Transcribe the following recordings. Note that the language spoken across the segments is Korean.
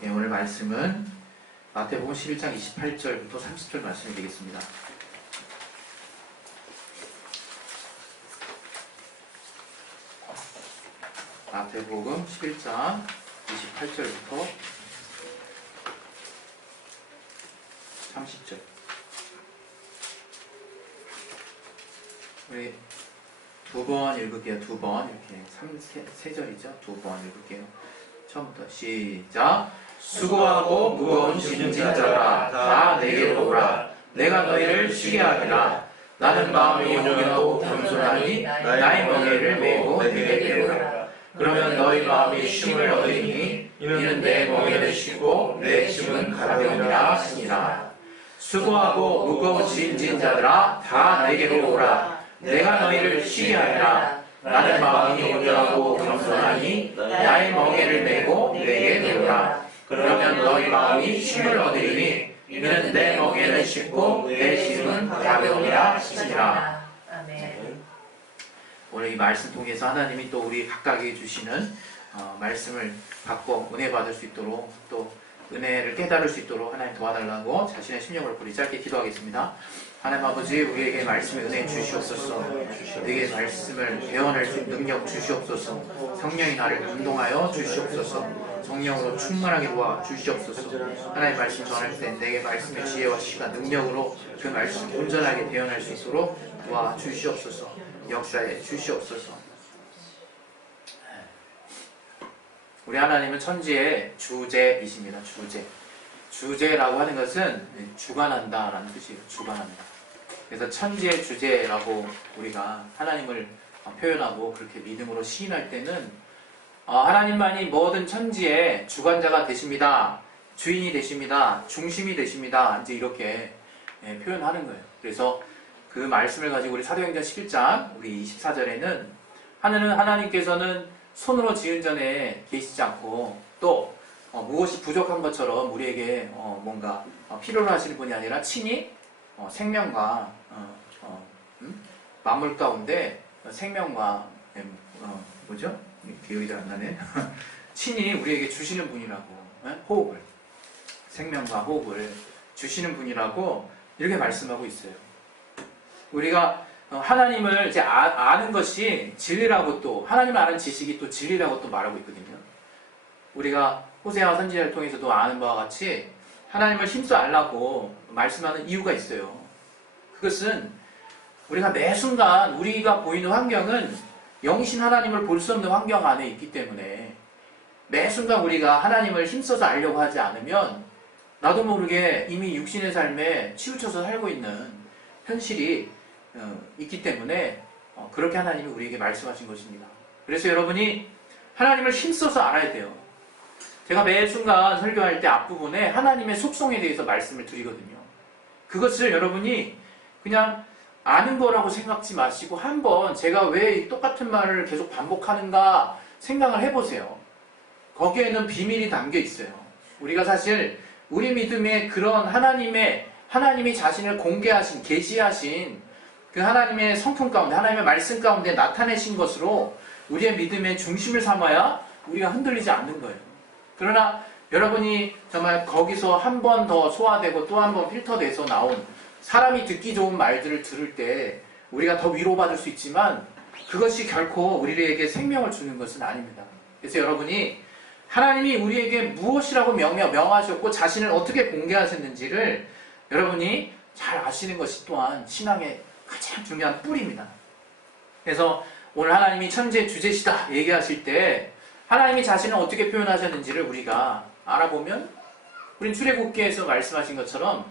네, 오늘 말씀은 마태복음 11장 28절부터 30절 말씀이 되겠습니다. 마태복음 11장 28절부터 30절. 우리 두 번 읽을게요. 두 번 이렇게 세 절이죠. 두 번 읽을게요. 처음부터 시작. 수고하고 무거운 짐진 자들아 다 내게로 오라. 내가 너희를 쉬게 하리라. 나는 마음이 온유하고 겸손하니 나의 멍에를 메고 내게 배우라. 그러면 너희 마음이 쉼을 얻으니 이는 내 멍에를 쉬고 내 짐은 가벼우니라 하시니라. 수고하고 무거운 짐진 자들아 다 내게로 오라. 내가 너희를 쉬게 하리라. 나는 마음이 온유하고 겸손하니 나의 멍에를 메고 내게 배우라. 그러면 너희 마음이 쉼을 얻으리니 이는 내 멍에를 싣고 내 짐은 가벼우니라 하시니라. 아멘. 오늘 이 말씀 통해서 하나님이 또 우리 각각에게 주시는 말씀을 받고 은혜 받을 수 있도록 또 은혜를 깨달을 수 있도록 하나님 도와달라고 자신의 심령을 우리 짧게 기도하겠습니다. 하나님 아버지, 우리에게 말씀의 은혜 주시옵소서. 우리에게 말씀을 배워낼 수 있는 능력 주시옵소서. 성령이 나를 운동하여 주시옵소서. 성령으로 충만하게 도와 주시옵소서. 하나님의 말씀 전할 때 내게 말씀의 지혜와 시간, 능력으로 그 말씀 온전하게 대언할 수 있도록 도와 주시옵소서. 역사에 주시옵소서. 우리 하나님은 천지의 주제이십니다. 주제라고 하는 것은 주관한다라는 뜻이에요. 주관한다. 그래서 천지의 주제라고 우리가 하나님을 표현하고 그렇게 믿음으로 시인할 때는 하나님만이 모든 천지의 주관자가 되십니다. 주인이 되십니다. 중심이 되십니다. 이제 이렇게 표현하는 거예요. 그래서 그 말씀을 가지고 우리 사도행전 11장 우리 24절에는 하나님께서는 손으로 지은 전에 계시지 않고 또 무엇이 부족한 것처럼 우리에게 뭔가 필요로 하시는 분이 아니라 친히 생명과 만물 가운데 생명과 뭐죠? 기억이 잘 안 나네. 친히 우리에게 주시는 분이라고, 호흡을, 생명과 호흡을 주시는 분이라고 이렇게 말씀하고 있어요. 우리가 하나님을 이제 아는 것이 진리라고 또 하나님을 아는 지식이 또 진리라고 또 말하고 있거든요. 우리가 호세아 선지자를 통해서도 아는 바와 같이 하나님을 힘써 알라고 말씀하는 이유가 있어요. 그것은 우리가 매 순간 우리가 보이는 환경은 영신 하나님을 볼 수 없는 환경 안에 있기 때문에 매 순간 우리가 하나님을 힘써서 알려고 하지 않으면 나도 모르게 이미 육신의 삶에 치우쳐서 살고 있는 현실이 있기 때문에 그렇게 하나님이 우리에게 말씀하신 것입니다. 그래서 여러분이 하나님을 힘써서 알아야 돼요. 제가 매 순간 설교할 때 앞부분에 하나님의 속성에 대해서 말씀을 드리거든요. 그것을 여러분이 그냥 아는 거라고 생각지 마시고 한번 제가 왜 똑같은 말을 계속 반복하는가 생각을 해보세요. 거기에는 비밀이 담겨 있어요. 우리가 사실 우리 믿음의 그런 하나님이 자신을 공개하신, 계시하신 그 하나님의 성품 가운데, 하나님의 말씀 가운데 나타내신 것으로 우리의 믿음의 중심을 삼아야 우리가 흔들리지 않는 거예요. 그러나 여러분이 정말 거기서 한 번 더 소화되고 또 한 번 필터돼서 나온 사람이 듣기 좋은 말들을 들을 때 우리가 더 위로받을 수 있지만 그것이 결코 우리에게 생명을 주는 것은 아닙니다. 그래서 여러분이 하나님이 우리에게 무엇이라고 명하셨고 자신을 어떻게 공개하셨는지를 여러분이 잘 아시는 것이 또한 신앙의 가장 중요한 뿌리입니다. 그래서 오늘 하나님이 천지의 주제시다 얘기하실 때 하나님이 자신을 어떻게 표현하셨는지를 우리가 알아보면 우린 출애굽기에서 말씀하신 것처럼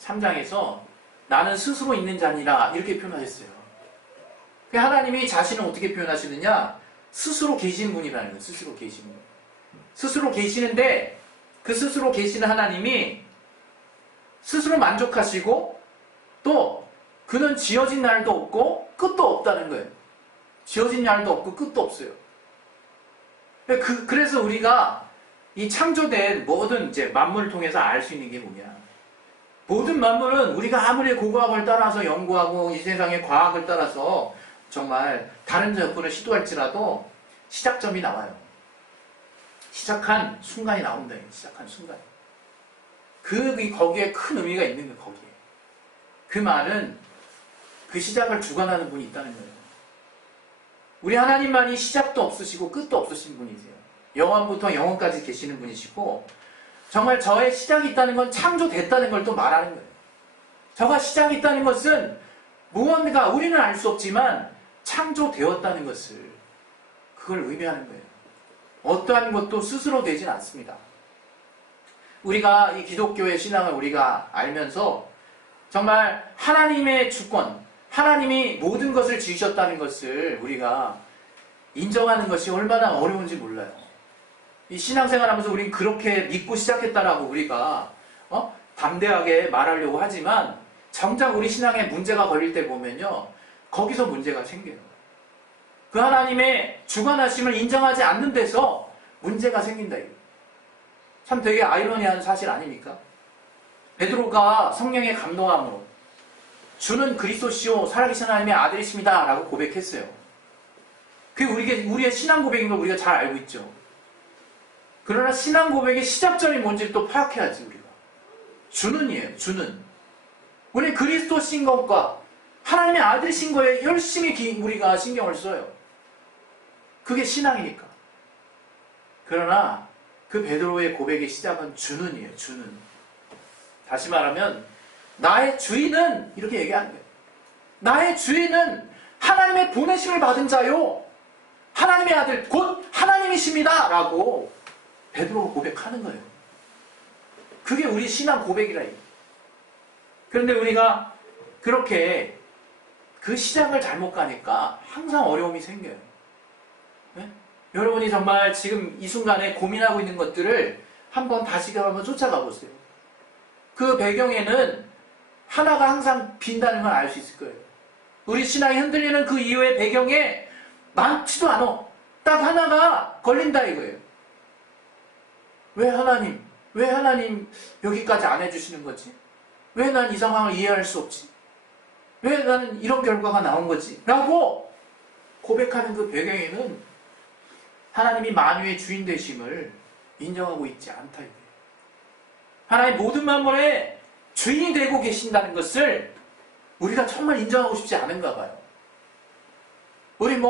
3장에서 나는 스스로 있는 자니라 이렇게 표현하셨어요. 하나님이 자신을 어떻게 표현하시느냐? 스스로 계신 분이라는 거예요. 스스로 계신 분. 스스로 계시는데 그 스스로 계시는 하나님이 스스로 만족하시고 또 그는 지어진 날도 없고 끝도 없다는 거예요. 지어진 날도 없고 끝도 없어요. 그래서 우리가 이 창조된 모든 이제 만물을 통해서 알 수 있는 게 뭐냐? 모든 만물은 우리가 아무리 고고학을 따라서 연구하고 이 세상의 과학을 따라서 정말 다른 접근을 시도할지라도 시작점이 나와요. 시작한 순간이 나온다. 시작한 순간. 거기에 큰 의미가 있는 거예요. 거기에. 그 말은 그 시작을 주관하는 분이 있다는 거예요. 우리 하나님만이 시작도 없으시고 끝도 없으신 분이세요. 영원부터 영원까지 계시는 분이시고 정말 저의 시작이 있다는 건 창조됐다는 걸 또 말하는 거예요. 저가 시작이 있다는 것은 무언가 우리는 알 수 없지만 창조되었다는 것을 그걸 의미하는 거예요. 어떠한 것도 스스로 되진 않습니다. 우리가 이 기독교의 신앙을 우리가 알면서 정말 하나님의 주권, 하나님이 모든 것을 지으셨다는 것을 우리가 인정하는 것이 얼마나 어려운지 몰라요. 이 신앙생활 하면서 우리는 그렇게 믿고 시작했다라고 우리가 담대하게 말하려고 하지만 정작 우리 신앙에 문제가 걸릴 때 보면요. 거기서 문제가 생겨요. 그 하나님의 주관하심을 인정하지 않는 데서 문제가 생긴다. 참 되게 아이러니한 사실 아닙니까? 베드로가 성령의 감동함으로 주는 그리스도시요 살아계신 하나님의 아들이십니다 라고 고백했어요. 그게 우리의 신앙 고백인 걸 우리가 잘 알고 있죠. 그러나 신앙 고백의 시작점이 뭔지를 또 파악해야지 우리가. 주는이에요. 주는. 우리 그리스도신 것과 하나님의 아들이신 거에 열심히 우리가 신경을 써요. 그게 신앙이니까. 그러나 그 베드로의 고백의 시작은 주는이에요. 주는. 다시 말하면 나의 주인은 이렇게 얘기하는 거예요. 나의 주인은 하나님의 보내심을 받은 자요. 하나님의 아들 곧 하나님이십니다. 라고 베드로가 고백하는 거예요. 그게 우리 신앙 고백이라. 그런데 우리가 그렇게 그 시작을 잘못 가니까 항상 어려움이 생겨요. 네? 여러분이 정말 지금 이 순간에 고민하고 있는 것들을 한번 다시금 한번 쫓아가 보세요. 그 배경에는 하나가 항상 빈다는 걸 알 수 있을 거예요. 우리 신앙이 흔들리는 그 이유의 배경에 많지도 않아. 딱 하나가 걸린다 이거예요. 왜 하나님 여기까지 안 해주시는 거지? 왜 난 이 상황을 이해할 수 없지? 왜 나는 이런 결과가 나온 거지? 라고 고백하는 그 배경에는 하나님이 만유의 주인 되심을 인정하고 있지 않다 이거예요. 하나님 모든 만물의 주인이 되고 계신다는 것을 우리가 정말 인정하고 싶지 않은가 봐요. 우리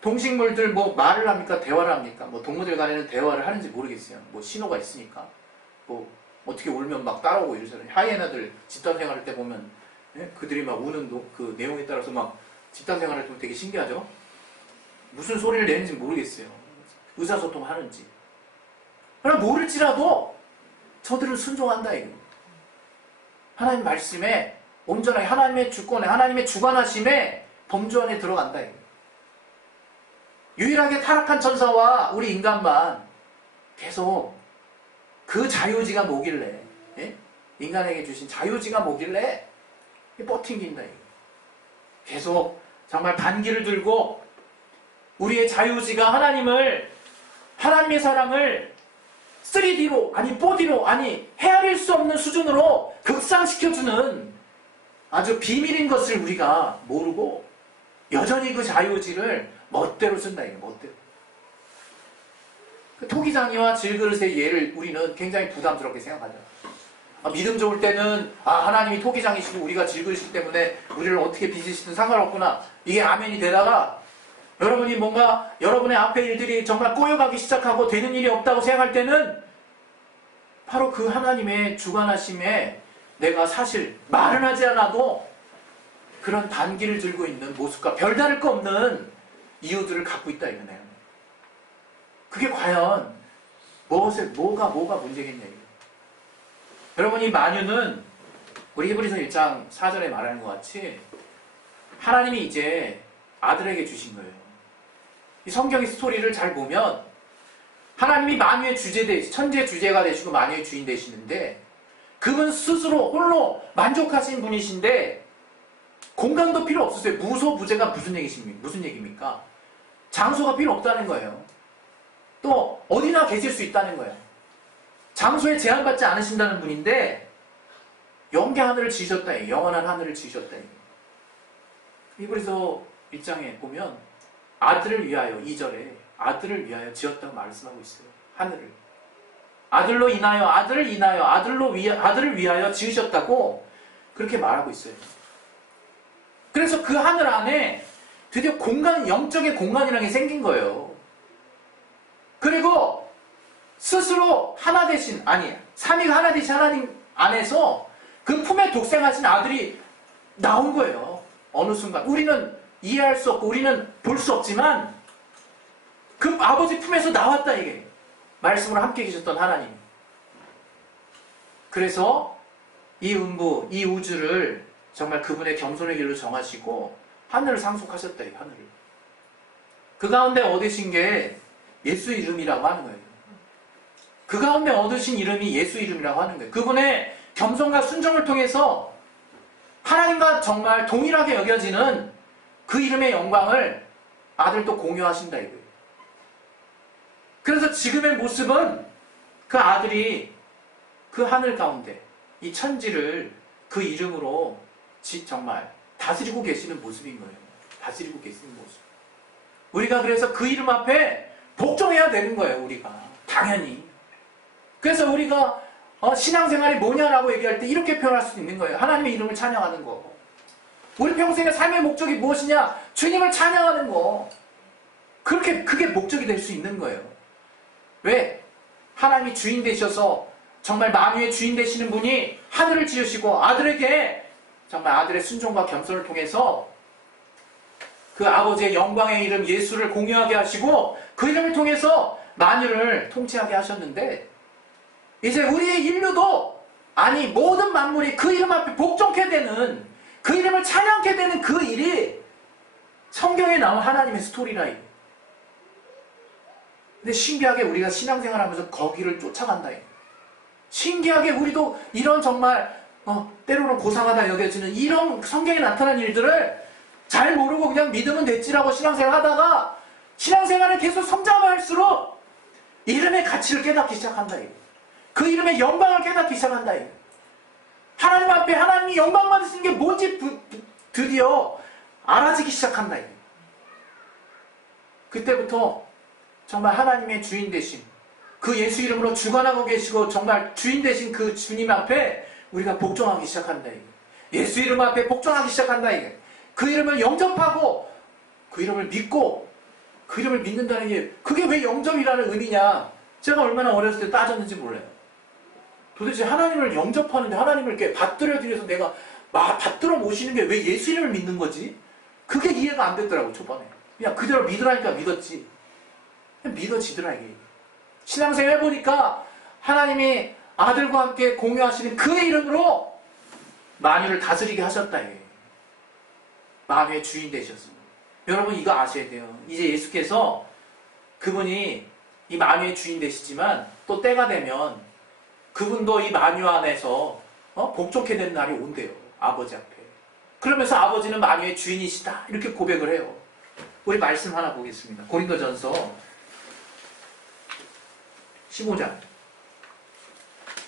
동식물들 말을 합니까? 대화를 합니까? 동물들 간에는 대화를 하는지 모르겠어요. 신호가 있으니까. 어떻게 울면 막 따라오고 이러잖아요. 하이에나들 집단 생활할 때 보면, 그들이 막 우는 그 내용에 따라서 막 집단 생활할 때 되게 신기하죠? 무슨 소리를 내는지 모르겠어요. 의사소통 하는지. 그러나 모를지라도 저들은 순종한다, 이거. 하나님 말씀에 온전하게 하나님의 주권에, 하나님의 주관하심에 범주 안에 들어간다, 이거. 유일하게 타락한 천사와 우리 인간만 계속 그 자유지가 뭐길래, 인간에게 주신 자유지가 뭐길래 뻗팅긴다, 이거. 계속 정말 반기를 들고 우리의 자유지가 하나님의 사랑을 3D로, 4D로, 헤아릴 수 없는 수준으로 극상시켜주는 아주 비밀인 것을 우리가 모르고 여전히 그 자유지를 멋대로 쓴다, 이게 멋대로. 그 토기장이와 질그릇의 예를 우리는 굉장히 부담스럽게 생각하죠. 믿음 좋을 때는 하나님이 토기장이시고 우리가 질그릇이기 때문에 우리를 어떻게 빚으시든 상관없구나. 이게 아멘이 되다가 여러분이 뭔가 여러분의 앞에 일들이 정말 꼬여가기 시작하고 되는 일이 없다고 생각할 때는 바로 그 하나님의 주관하심에 내가 사실 말은 하지 않아도 그런 단기를 들고 있는 모습과 별다를 거 없는 이유들을 갖고 있다 이거네요. 그게 과연 뭐가 문제겠냐 이거. 여러분 이 만유는 우리 히브리서 1장 4절에 말하는 것 같이 하나님이 이제 아들에게 주신 거예요. 이 성경의 스토리를 잘 보면 하나님이 만유의 천재 주제가 되시고 만유의 주인 되시는데 그분 스스로 홀로 만족하신 분이신데 공간도 필요 없으세요. 무소부재가 무슨 얘기입니까? 장소가 필요 없다는 거예요. 또 어디나 계실 수 있다는 거예요. 장소에 제한받지 않으신다는 분인데 영계 하늘을 지으셨다. 영원한 하늘을 지으셨다. 히브리서 1장에 보면 아들을 위하여 2절에 아들을 위하여 지었다고 말씀하고 있어요. 하늘을. 아들로 인하여, 아들을 인하여, 아들을 위하여 지으셨다고 그렇게 말하고 있어요. 그래서 그 하늘 안에 드디어 영적인 공간이라는 게 생긴 거예요. 그리고 스스로 하나 되신, 삼위가 하나 되신 하나님 안에서 그 품에 독생하신 아들이 나온 거예요. 어느 순간. 우리는 이해할 수 없고 우리는 볼 수 없지만 그 아버지 품에서 나왔다, 이게. 말씀으로 함께 계셨던 하나님. 그래서 이 음부, 이 우주를 정말 그분의 겸손의 길로 정하시고 하늘을 상속하셨다, 이 하늘을. 그 가운데 얻으신 게 예수 이름이라고 하는 거예요. 그 가운데 얻으신 이름이 예수 이름이라고 하는 거예요. 그분의 겸손과 순종을 통해서 하나님과 정말 동일하게 여겨지는 그 이름의 영광을 아들도 공유하신다, 이거예요. 그래서 지금의 모습은 그 아들이 그 하늘 가운데 이 천지를 그 이름으로 정말 다스리고 계시는 모습인 거예요. 다스리고 계시는 모습. 우리가 그래서 그 이름 앞에 복종해야 되는 거예요, 우리가. 당연히. 그래서 우리가 신앙생활이 뭐냐라고 얘기할 때 이렇게 표현할 수 있는 거예요. 하나님의 이름을 찬양하는 거. 우리 평생의 삶의 목적이 무엇이냐? 주님을 찬양하는 거. 그게 목적이 될 수 있는 거예요. 왜? 하나님이 주인 되셔서 정말 만유의 주인 되시는 분이 하늘을 지으시고 아들에게 정말 아들의 순종과 겸손을 통해서 그 아버지의 영광의 이름 예수를 공유하게 하시고 그 이름을 통해서 만유를 통치하게 하셨는데, 이제 우리의 인류도, 모든 만물이 그 이름 앞에 복종케 되는, 그 이름을 찬양케 되는 그 일이 성경에 나온 하나님의 스토리라. 근데 신기하게 우리가 신앙생활 하면서 거기를 쫓아간다. 신기하게 우리도 이런 정말 때로는 고상하다 여겨지는 이런 성경에 나타난 일들을 잘 모르고 그냥 믿으면 됐지라고 신앙생활 하다가 신앙생활을 계속 성장할수록 이름의 가치를 깨닫기 시작한다. 그 이름의 영광을 깨닫기 시작한다. 하나님 앞에 하나님이 영광 받으시는 게 뭔지 드디어 알아지기 시작한다. 그때부터 정말 하나님의 주인 되신 그 예수 이름으로 주관하고 계시고 정말 주인 되신 그 주님 앞에 우리가 복종하기 시작한다. 예수 이름 앞에 복종하기 시작한다. 그 이름을 영접하고 그 이름을 믿고 그 이름을 믿는다는 게, 그게 왜 영접이라는 의미냐? 제가 얼마나 어렸을 때 따졌는지 몰라요. 도대체 하나님을 영접하는데 하나님을 이렇게 받들어 드려서 내가 받들어 모시는 게 왜 예수 이름을 믿는 거지? 그게 이해가 안 됐더라고, 초반에. 그냥 그대로 믿으라니까 믿었지. 그냥 믿어지더라, 이게. 신앙생활 해보니까 하나님이 아들과 함께 공유하시는 그의 이름으로 만유를 다스리게 하셨다, 이게. 만유의 주인 되셨습니다. 여러분 이거 아셔야 돼요. 이제 예수께서 그분이 이 만유의 주인 되시지만 또 때가 되면 그분도 이 만유 안에서 복종케 되는 날이 온대요. 아버지 앞에. 그러면서 아버지는 만유의 주인이시다, 이렇게 고백을 해요. 우리 말씀 하나 보겠습니다. 고린도전서 15장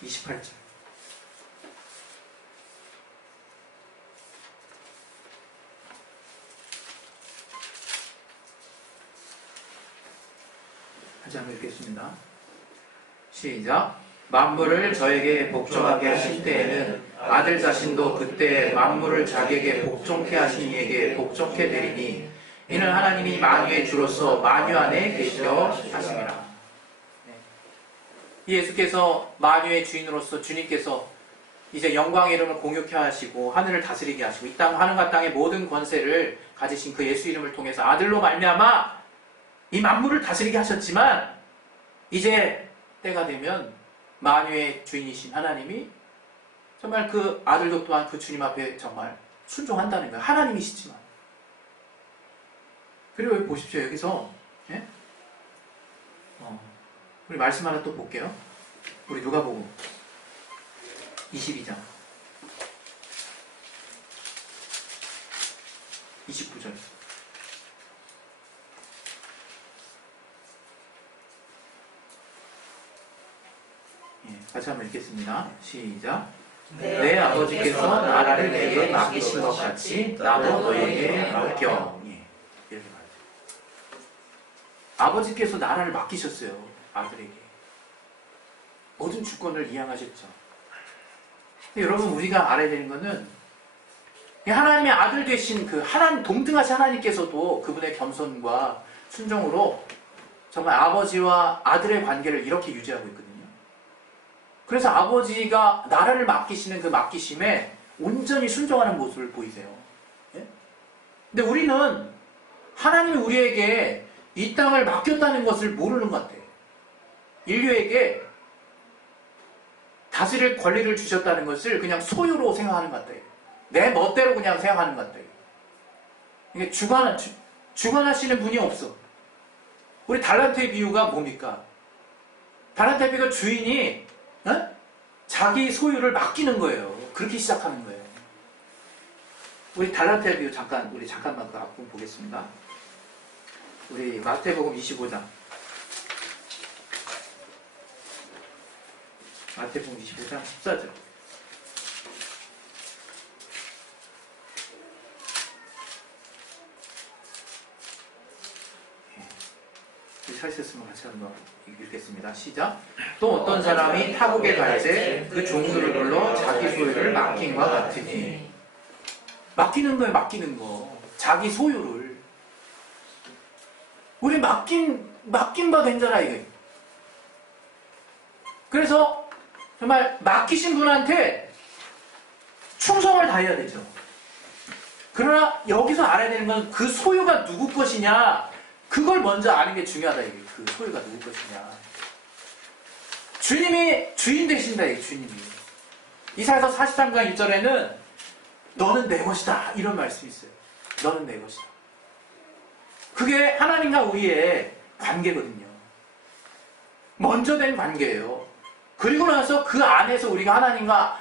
28절. 다시 한번 읽겠습니다. 시작. 만물을 저에게 복종하게 하신 때에는 아들 자신도 그때 만물을 자기에게 복종케 하신 이에게 복종케 되리니 이는 하나님이 만유의 주로서 만유 안에 계시려 하심이라. 예수께서 만유의 주인으로서 주님께서 이제 영광의 이름을 공유케 하시고 하늘을 다스리게 하시고 이 땅 하늘과 땅의 모든 권세를 가지신 그 예수 이름을 통해서 아들로 말미암아 이 만물을 다스리게 하셨지만, 이제 때가 되면 만유의 주인이신 하나님이 정말 그 아들도 또한 그 주님 앞에 정말 순종한다는 거예요. 하나님이시지만. 그리고 여기 보십시오. 여기서 우리 말씀 하나 또 볼게요. 우리 누가복음 22장 29절. 같이 한번 읽겠습니다. 시작. 내 아버지께서 나라를 내게 맡기신 것 같이 나도 너에게 맡겨. 이렇게 말해요. 아버지께서 나라를 맡기셨어요, 아들에게. 모든 주권을 이양하셨죠. 여러분, 우리가 알아야 되는 것은 하나님의 아들 되신 그 하나님, 동등하신 하나님께서도 그분의 겸손과 순종으로 정말 아버지와 아들의 관계를 이렇게 유지하고 있거든요. 그래서 아버지가 나라를 맡기시는 그 맡기심에 온전히 순종하는 모습을 보이세요. 예? 근데 우리는 하나님이 우리에게 이 땅을 맡겼다는 것을 모르는 것 같아요. 인류에게 다스릴 권리를 주셨다는 것을 그냥 소유로 생각하는 것 같아요. 내 멋대로 그냥 생각하는 것 같아요. 이게 주관하시는 분이 없어. 우리 달란트의 비유가 뭡니까? 달란트의 비유가 주인이 자기 소유를 맡기는 거예요. 그렇게 시작하는 거예요. 우리 달란트의 비유 잠깐만 그 앞부분 보겠습니다. 우리 마태복음 25장. 마태복음 25장 14절. 찾으셨으면 같이 한번 읽겠습니다. 시작. 또 어떤 사람이 타국에 갈 때 그 종들을 불러 자기 소유를 맡긴과 같으니. 맡기는 거예요, 맡기는 거. 자기 소유를. 우리 맡긴 바 된 자라, 이게. 그래서 정말 맡기신 분한테 충성을 다해야 되죠. 그러나 여기서 알아야 되는 건 그 소유가 누구 것이냐, 그걸 먼저 아는 게 중요하다, 이게. 그 소유가 누구 것이냐. 주님이 주인 되신다, 이게 주님이. 이사야서 43장 1절에는 너는 내 것이다, 이런 말씀이 있어요. 너는 내 것이다. 그게 하나님과 우리의 관계거든요. 먼저 된 관계예요. 그리고 나서 그 안에서 우리가 하나님과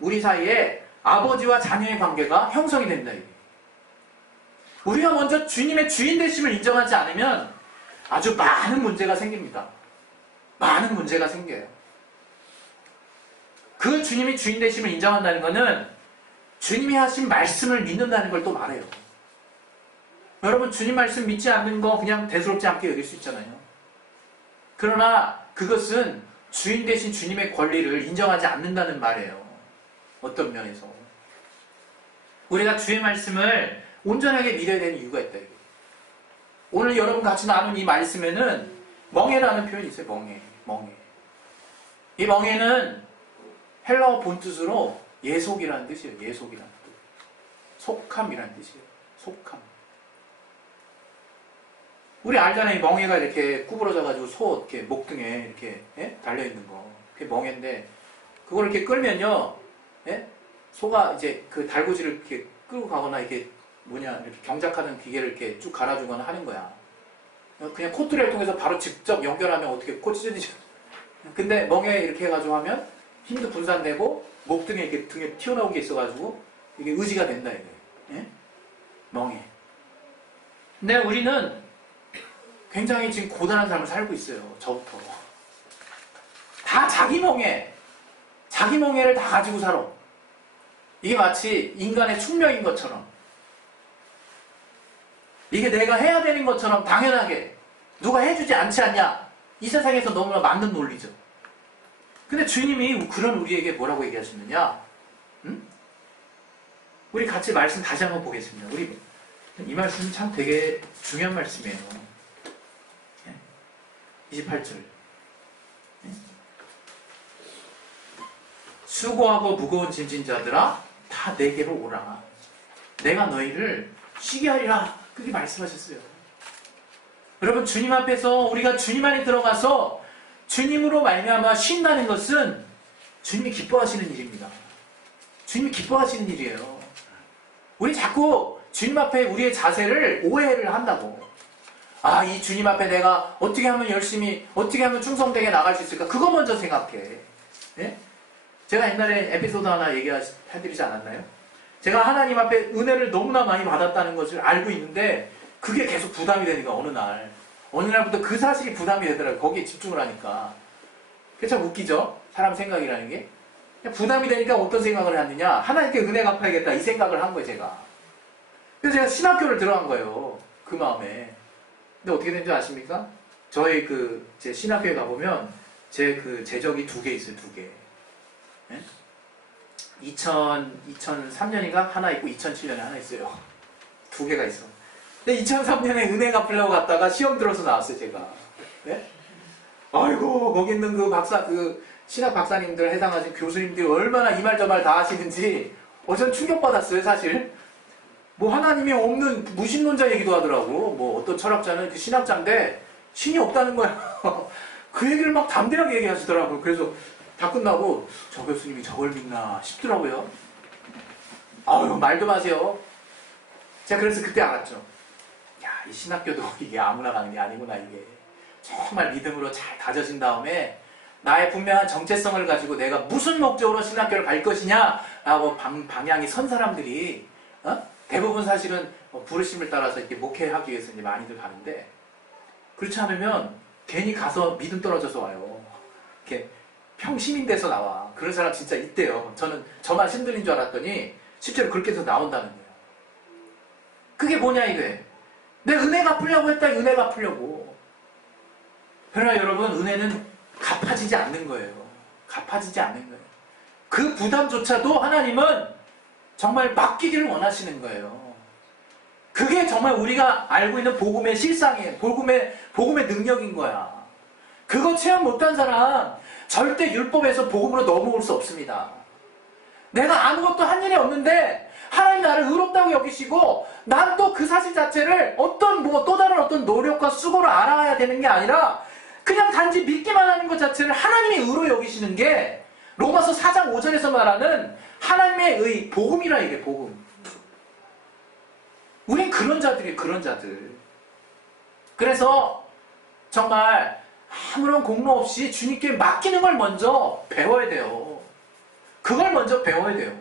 우리 사이에 아버지와 자녀의 관계가 형성이 된다, 이게. 우리가 먼저 주님의 주인 되심을 인정하지 않으면 아주 많은 문제가 생깁니다. 많은 문제가 생겨요. 그 주님이 주인 되심을 인정한다는 것은 주님이 하신 말씀을 믿는다는 걸 또 말해요. 여러분, 주님 말씀 믿지 않는 거 그냥 대수롭지 않게 여길 수 있잖아요. 그러나 그것은 주인 되신 주님의 권리를 인정하지 않는다는 말이에요. 어떤 면에서. 우리가 주의 말씀을 온전하게 믿어야 되는 이유가 있다, 이게. 오늘 여러분 같이 나눈 이 말씀에는 멍해라는 표현이 있어요. 멍해. 이 멍해는 헬라어 본뜻으로 예속이라는 뜻이에요. 예속이라는 뜻. 속함이라는 뜻이에요. 속함. 우리 알잖아요. 이 멍해가 이렇게 구부러져가지고 소 이렇게 목등에 이렇게 달려있는 거. 그게 멍해인데, 그걸 이렇게 끌면요, 소가 이제 그 달구지를 이렇게 끌고 가거나 이렇게 이렇게 경작하는 기계를 이렇게 쭉 갈아주거나 하는 거야. 그냥 코트를 통해서 바로 직접 연결하면 어떻게 코 찢어지죠? 근데 멍에 이렇게 해가지고 하면 힘도 분산되고 목등에 이렇게 등에 튀어나온 게 있어가지고 이게 의지가 된다, 이게. 예? 멍에. 근데 우리는 굉장히 지금 고단한 삶을 살고 있어요. 저부터. 다 자기 멍에를 다 가지고 살아. 이게 마치 인간의 숙명인 것처럼, 이게 내가 해야 되는 것처럼 당연하게 누가 해주지 않지 않냐, 이 세상에서 너무나 맞는 논리죠. 근데 주님이 그런 우리에게 뭐라고 얘기하시느냐? 우리 같이 말씀 다시 한번 보겠습니다. 이 말씀은 참 되게 중요한 말씀이에요. 28절. 수고하고 무거운 짐진 자들아 다 내게로 오라. 내가 너희를 쉬게 하리라. 그렇게 말씀하셨어요. 여러분, 주님 앞에서 우리가 주님 안에 들어가서 주님으로 말미암아 쉰다는 것은 주님이 기뻐하시는 일입니다. 주님이 기뻐하시는 일이에요. 우리 자꾸 주님 앞에 우리의 자세를 오해를 한다고. 아, 이 주님 앞에 내가 어떻게 하면 열심히, 어떻게 하면 충성되게 나갈 수 있을까? 그거 먼저 생각해. 예? 제가 옛날에 에피소드 하나 얘기해드리지 않았나요? 제가 하나님 앞에 은혜를 너무나 많이 받았다는 것을 알고 있는데 그게 계속 부담이 되니까 어느 날부터 그 사실이 부담이 되더라고요. 거기에 집중을 하니까. 그게 참 웃기죠? 사람 생각이라는 게. 부담이 되니까 어떤 생각을 하느냐, 하나님께 은혜 갚아야겠다, 이 생각을 한 거예요, 제가. 그래서 제가 신학교를 들어간 거예요. 그 마음에. 근데 어떻게 된지 아십니까? 제 신학교에 가보면 제 그 제적이 2개 있어요, 2개. 예? 2003년인가 하나 있고 2007년에 하나 있어요. 2개가 있어. 근데 2003년에 은혜 갚으려고 갔다가 시험 들어서 나왔어요, 제가. 예? 아이고, 거기 있는 그 신학 박사님들 해당하신 교수님들이 얼마나 이 말 저 말 다 하시는지, 전 충격받았어요, 사실. 뭐 하나님이 없는 무신론자 얘기도 하더라고. 뭐 어떤 철학자는 그 신학자인데 신이 없다는 거야. 그 얘기를 막 담대하게 얘기하시더라고요. 그래서 다 끝나고 저 교수님이 저걸 믿나 싶더라고요. 아유, 말도 마세요. 제가 그래서 그때 알았죠. 야, 이 신학교도 이게 아무나 가는 게 아니구나, 이게. 정말 믿음으로 잘 다져진 다음에 나의 분명한 정체성을 가지고 내가 무슨 목적으로 신학교를 갈 것이냐라고 방향이 선 사람들이 대부분 사실은 부르심을 따라서 이렇게 목회하기 위해서 이제 많이들 가는데, 그렇지 않으면 괜히 가서 믿음 떨어져서 와요. 이렇게 평시민 돼서 나와. 그런 사람 진짜 있대요. 저는 저만 신들린 줄 알았더니 실제로 그렇게 해서 나온다는 거예요. 그게 뭐냐 이게. 내 은혜 갚으려고 했다. 은혜 갚으려고. 그러나 여러분, 은혜는 갚아지지 않는 거예요. 갚아지지 않는 거예요. 그 부담조차도 하나님은 정말 맡기기를 원하시는 거예요. 그게 정말 우리가 알고 있는 복음의 실상이에요. 복음의 능력인 거야. 그거 체험 못한 사람 절대 율법에서 복음으로 넘어올 수 없습니다. 내가 아무것도 한 일이 없는데 하나님 나를 의롭다고 여기시고 난 또 그 사실 자체를 또 다른 어떤 노력과 수고로 알아야 되는 게 아니라 그냥 단지 믿기만 하는 것 자체를 하나님이 의로 여기시는 게 로마서 4장 5절에서 말하는 하나님의 의, 복음이라 이게 복음. 우린 그런 자들이에요, 그런 자들. 그래서 정말 아무런 공로 없이 주님께 맡기는 걸 먼저 배워야 돼요. 그걸 먼저 배워야 돼요.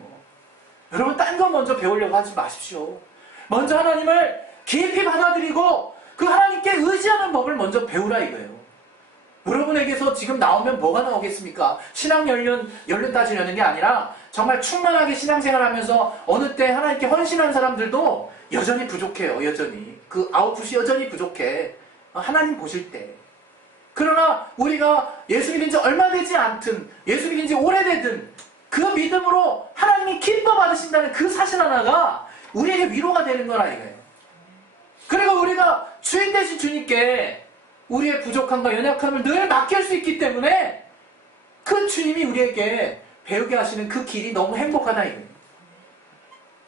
여러분, 딴 거 먼저 배우려고 하지 마십시오. 먼저 하나님을 깊이 받아들이고 그 하나님께 의지하는 법을 먼저 배우라 이거예요. 여러분에게서 지금 나오면 뭐가 나오겠습니까? 신앙 연륜 따지려는 게 아니라 정말 충만하게 신앙생활하면서 어느 때 하나님께 헌신한 사람들도 여전히 부족해요. 여전히. 그 아웃풋이 여전히 부족해. 하나님 보실 때. 그러나 우리가 예수 믿은 지 얼마 되지 않든 예수 믿은 지 오래되든 그 믿음으로 하나님이 기뻐 받으신다는 그 사실 하나가 우리에게 위로가 되는 거라 이거예요. 그리고 우리가 주인 되신 주님께 우리의 부족함과 연약함을 늘 맡길 수 있기 때문에 그 주님이 우리에게 배우게 하시는 그 길이 너무 행복하다 이거예요.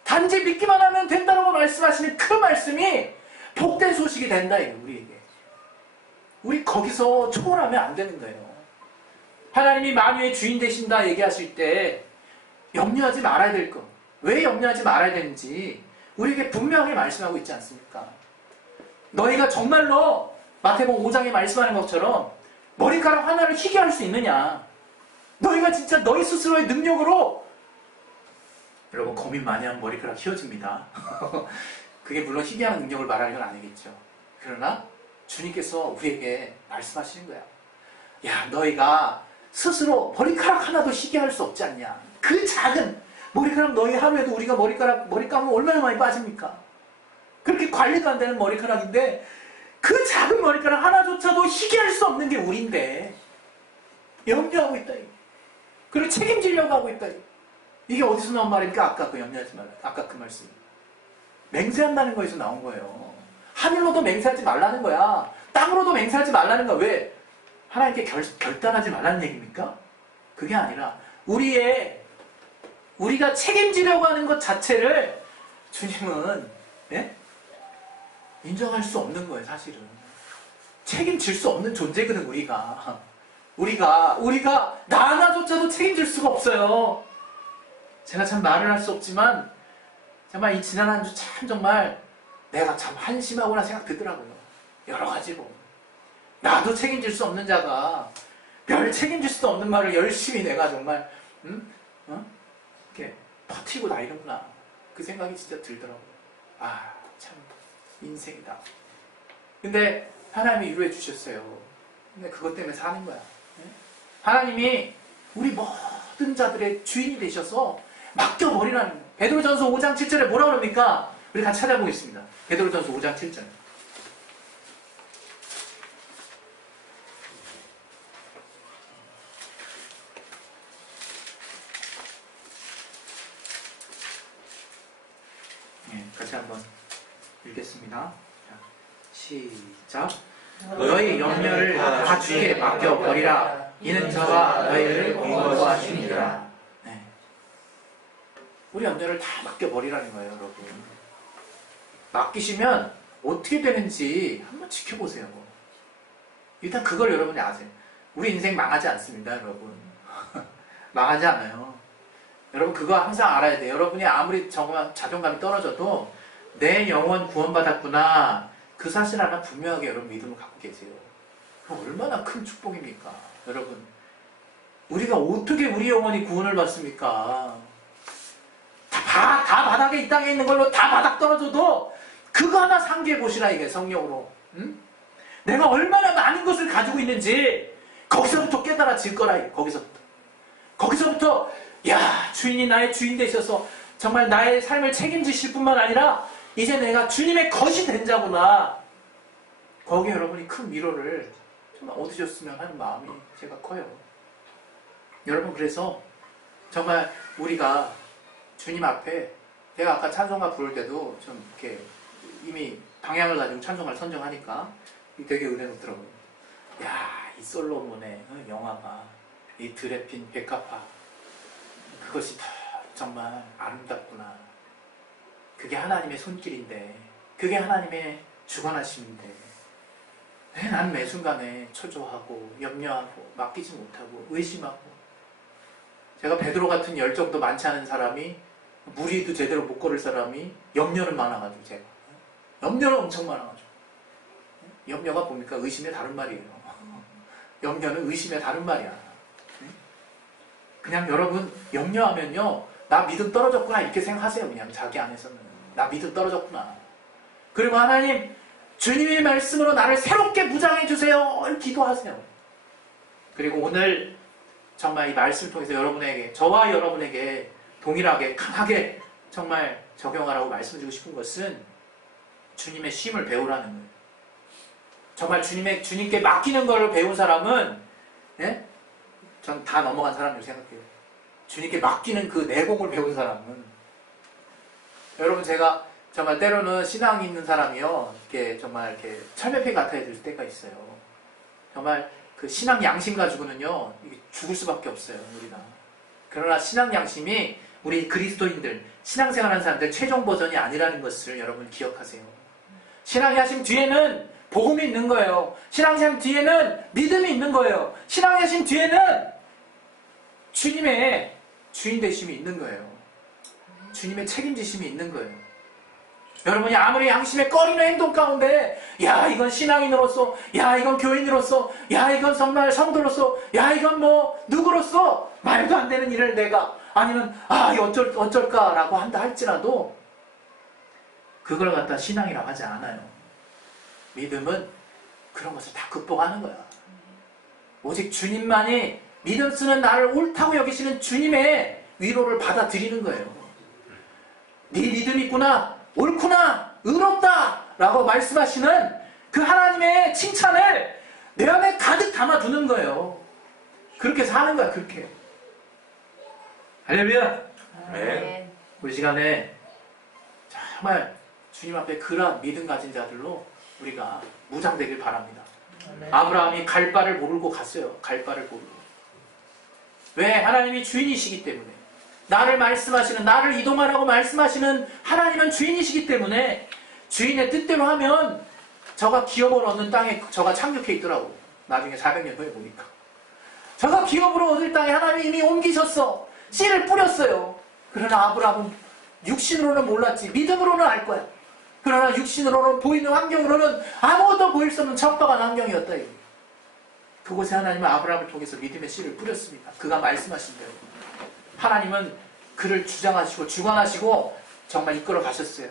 단지 믿기만 하면 된다고 말씀하시는 그 말씀이 복된 소식이 된다 이거예요. 우리에게. 우리 거기서 초월하면 안 되는 거예요. 하나님이 만유의 주인 되신다 얘기하실 때 염려하지 말아야 될 것. 왜 염려하지 말아야 되는지 우리에게 분명히 말씀하고 있지 않습니까? 너희가 정말로 마태복음 5장에 말씀하는 것처럼 머리카락 하나를 희게 할 수 있느냐? 너희가 진짜 너희 스스로의 능력으로, 여러분 고민 많이 하면 머리카락 휘어집니다. 그게 물론 희게 하는 능력을 말하는 건 아니겠죠. 그러나 주님께서 우리에게 말씀하시는 거야. 야, 너희가 스스로 머리카락 하나도 희게 할 수 없지 않냐? 그 작은 머리카락, 너희 하루에도 우리가 머리 감으면 얼마나 많이 빠집니까? 그렇게 관리도 안 되는 머리카락인데 그 작은 머리카락 하나조차도 희게 할 수 없는 게 우리인데 염려하고 있다. 그리고 책임지려고 하고 있다. 이게 어디서 나온 말입니까? 아까 그 염려하지 말라. 아까 그 말씀. 맹세한다는 거에서 나온 거예요. 하늘로도 맹세하지 말라는 거야. 땅으로도 맹세하지 말라는 거야. 왜? 하나님께 결단하지 말라는 얘기입니까? 그게 아니라 우리가 책임지려고 하는 것 자체를 주님은 인정할 수 없는 거예요. 사실은 책임질 수 없는 존재거든. 우리가 나 하나조차도 책임질 수가 없어요. 제가 참 말을 할 수 없지만 정말 이 지난 한 주 참 정말 내가 참 한심하구나 생각 들더라고요. 여러 가지로 나도 책임질 수 없는 자가 별 책임질 수도 없는 말을 열심히 내가 정말 이렇게 버티고 다니는구나. 그 생각이 진짜 들더라고요. 아, 참 인생이다. 근데 하나님이 위로해 주셨어요. 근데 그것 때문에 사는 거야. 하나님이 우리 모든 자들의 주인이 되셔서 맡겨버리라는 거예요. 베드로전서 5장 7절에 뭐라 그럽니까? 우리 같이 찾아보겠습니다. 베드로전서 5장 7절. 같이 한번 읽겠습니다. 자, 시작. 너희 염려를 다 주께 맡겨버리라. 이는 저가 너희를 인도하시니라. 우리 염려를 다 맡겨버리라는 거예요, 여러분. 맡기시면 어떻게 되는지 한번 지켜보세요. 일단 그걸 여러분이 아세요. 우리 인생 망하지 않습니다, 여러분. 망하지 않아요. 여러분 그거 항상 알아야 돼요. 여러분이 아무리 자존감이 떨어져도 내 영혼 구원받았구나, 그 사실 하나 분명하게 여러분 믿음을 갖고 계세요. 그럼 얼마나 큰 축복입니까? 여러분, 우리가 어떻게 우리 영혼이 구원을 받습니까? 다 바닥에 이 땅에 있는 걸로 다 바닥 떨어져도 그거 하나 상기해 보시라, 이게 성령으로. 응? 내가 얼마나 많은 것을 가지고 있는지 거기서부터 깨달아질 거라. 거기서부터 야, 주인이 나의 주인 되셔서 정말 나의 삶을 책임지실 뿐만 아니라 이제 내가 주님의 것이 된 자구나. 거기에 여러분이 큰 위로를 정말 얻으셨으면 하는 마음이 제가 커요. 여러분, 그래서 정말 우리가 주님 앞에, 제가 아까 찬송가 부를 때도 좀 이렇게 이미 방향을 가지고 찬송가를 선정하니까 되게 은혜롭더라고요. 야, 이 솔로몬의 영화가, 이 드레핀 백합화, 그것이 정말 아름답구나. 그게 하나님의 손길인데, 그게 하나님의 주관하심인데, 왜 난 매 순간에 초조하고 염려하고 맡기지 못하고 의심하고. 제가 베드로 같은 열정도 많지 않은 사람이, 무리도 제대로 못 걸을 사람이 염려는 많아가지고, 제가 염려는 엄청 많아가지고. 염려가 뭡니까? 의심의 다른 말이에요. 염려는 의심의 다른 말이야. 그냥 여러분, 염려하면요, 나 믿음 떨어졌구나 이렇게 생각하세요. 그냥 자기 안에서는 나 믿음 떨어졌구나. 그리고 하나님, 주님의 말씀으로 나를 새롭게 무장해 주세요, 기도하세요. 그리고 오늘 정말 이 말씀을 통해서 여러분에게, 저와 여러분에게 동일하게 강하게 정말 적용하라고 말씀드리고 싶은 것은 주님의 쉼을 배우라는 거예요. 정말 주님께 맡기는 걸 배운 사람은, 예? 전 다 넘어간 사람이라고 생각해요. 주님께 맡기는 그 내공을 배운 사람은. 여러분, 제가 정말 때로는 신앙이 있는 사람이요, 이렇게 정말 이렇게 철면피 같아야 될 때가 있어요. 정말 그 신앙 양심 가지고는요, 이게 죽을 수밖에 없어요, 우리가. 그러나 신앙 양심이 우리 그리스도인들, 신앙생활하는 사람들 최종 버전이 아니라는 것을 여러분 기억하세요. 신앙의 하심 뒤에는 복음이 있는 거예요. 신앙의 하심 뒤에는 믿음이 있는 거예요. 신앙의 하심 뒤에는 주님의 주인 되심이 있는 거예요. 주님의 책임지심이 있는 거예요. 여러분이 아무리 양심에 꺼리는 행동 가운데, 야, 이건 신앙인으로서, 야, 이건 교인으로서, 야, 이건 정말 성도로서, 야, 이건 뭐 누구로서 말도 안 되는 일을 내가, 아니면 이거 어쩔까라고 한다 할지라도 그걸 갖다 신앙이라고 하지 않아요. 믿음은 그런 것을 다 극복하는 거야. 오직 주님만이 믿음 쓰는 나를 옳다고 여기시는 주님의 위로를 받아들이는 거예요. 네 믿음이 있구나, 옳구나, 의롭다 라고 말씀하시는 그 하나님의 칭찬을 내 안에 가득 담아두는 거예요. 그렇게 사는 거야, 그렇게. 할렐루야. 네. 우리 시간에 정말 주님 앞에 그러한 믿음 가진 자들로 우리가 무장되길 바랍니다. 아브라함이 갈 바를 모르고 갔어요. 갈 바를 모르고. 왜? 하나님이 주인이시기 때문에. 나를 말씀하시는, 나를 이동하라고 말씀하시는 하나님은 주인이시기 때문에 주인의 뜻대로 하면 저가 기업을 얻는 땅에 저가 착륙해 있더라고. 나중에 400년 후에 보니까. 저가 기업으로 얻을 땅에 하나님이 이미 옮기셨어. 씨를 뿌렸어요. 그러나 아브라함은 육신으로는 몰랐지, 믿음으로는 알 거야. 그러나 육신으로는, 보이는 환경으로는 아무것도 보일 수 없는 척박한 환경이었다. 이거. 그곳에 하나님은 아브라함을 통해서 믿음의 씨를 뿌렸습니다. 그가 말씀하신 대로. 하나님은 그를 주장하시고 주관하시고 정말 이끌어 가셨어요.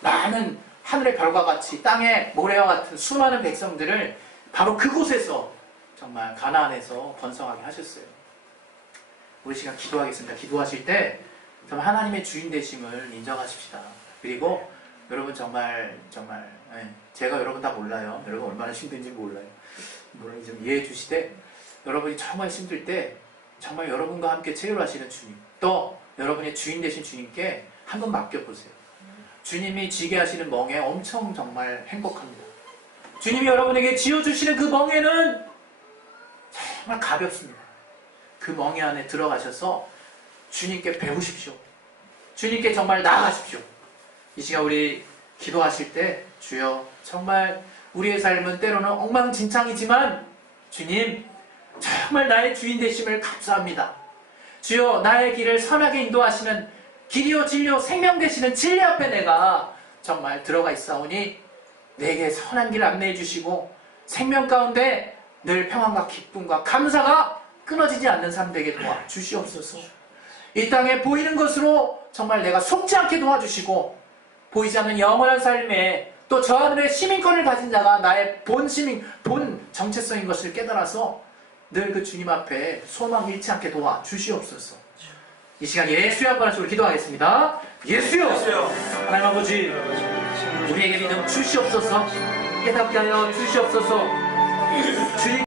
많은 하늘의 별과 같이 땅의 모래와 같은 수많은 백성들을 바로 그곳에서 정말 가나안에서 번성하게 하셨어요. 우리 시간 기도하겠습니다. 기도하실 때 정말 하나님의 주인 되심을 인정하십시다. 그리고 여러분 정말 제가 여러분 다 몰라요. 여러분 얼마나 힘든지 몰라요. 물론 좀 이해해 주시되, 여러분이 정말 힘들 때 정말 여러분과 함께 체류하시는 주님, 또 여러분의 주인 되신 주님께 한번 맡겨보세요. 주님이 지게 하시는 멍에 엄청 정말 행복합니다. 주님이 여러분에게 지어주시는 그 멍에는 정말 가볍습니다. 그 멍에 안에 들어가셔서 주님께 배우십시오. 주님께 정말 나아가십시오. 이 시간 우리 기도하실 때 주여 정말 우리의 삶은 때로는 엉망진창이지만 주님 정말 나의 주인 되심을 감사합니다. 주여 나의 길을 선하게 인도하시는 길이요 진리요 생명 되시는 진리 앞에 내가 정말 들어가 있사오니 내게 선한 길 안내해 주시고 생명 가운데 늘 평안과 기쁨과 감사가 끊어지지 않는 삶 되게 도와주시옵소서. 이 땅에 보이는 것으로 정말 내가 속지 않게 도와주시고 보이지 않는 영원한 삶에 또 저 하늘의 시민권을 가진 자가 나의 본 정체성인 것을 깨달아서 늘 그 주님 앞에 소망 잃지 않게 도와주시옵소서. 이 시간 예수의 한 번씩 기도하겠습니다. 예수여! 하나님 아버지 우리에게 믿음 주시옵소서. 깨닫게 하여 주시옵소서. 주님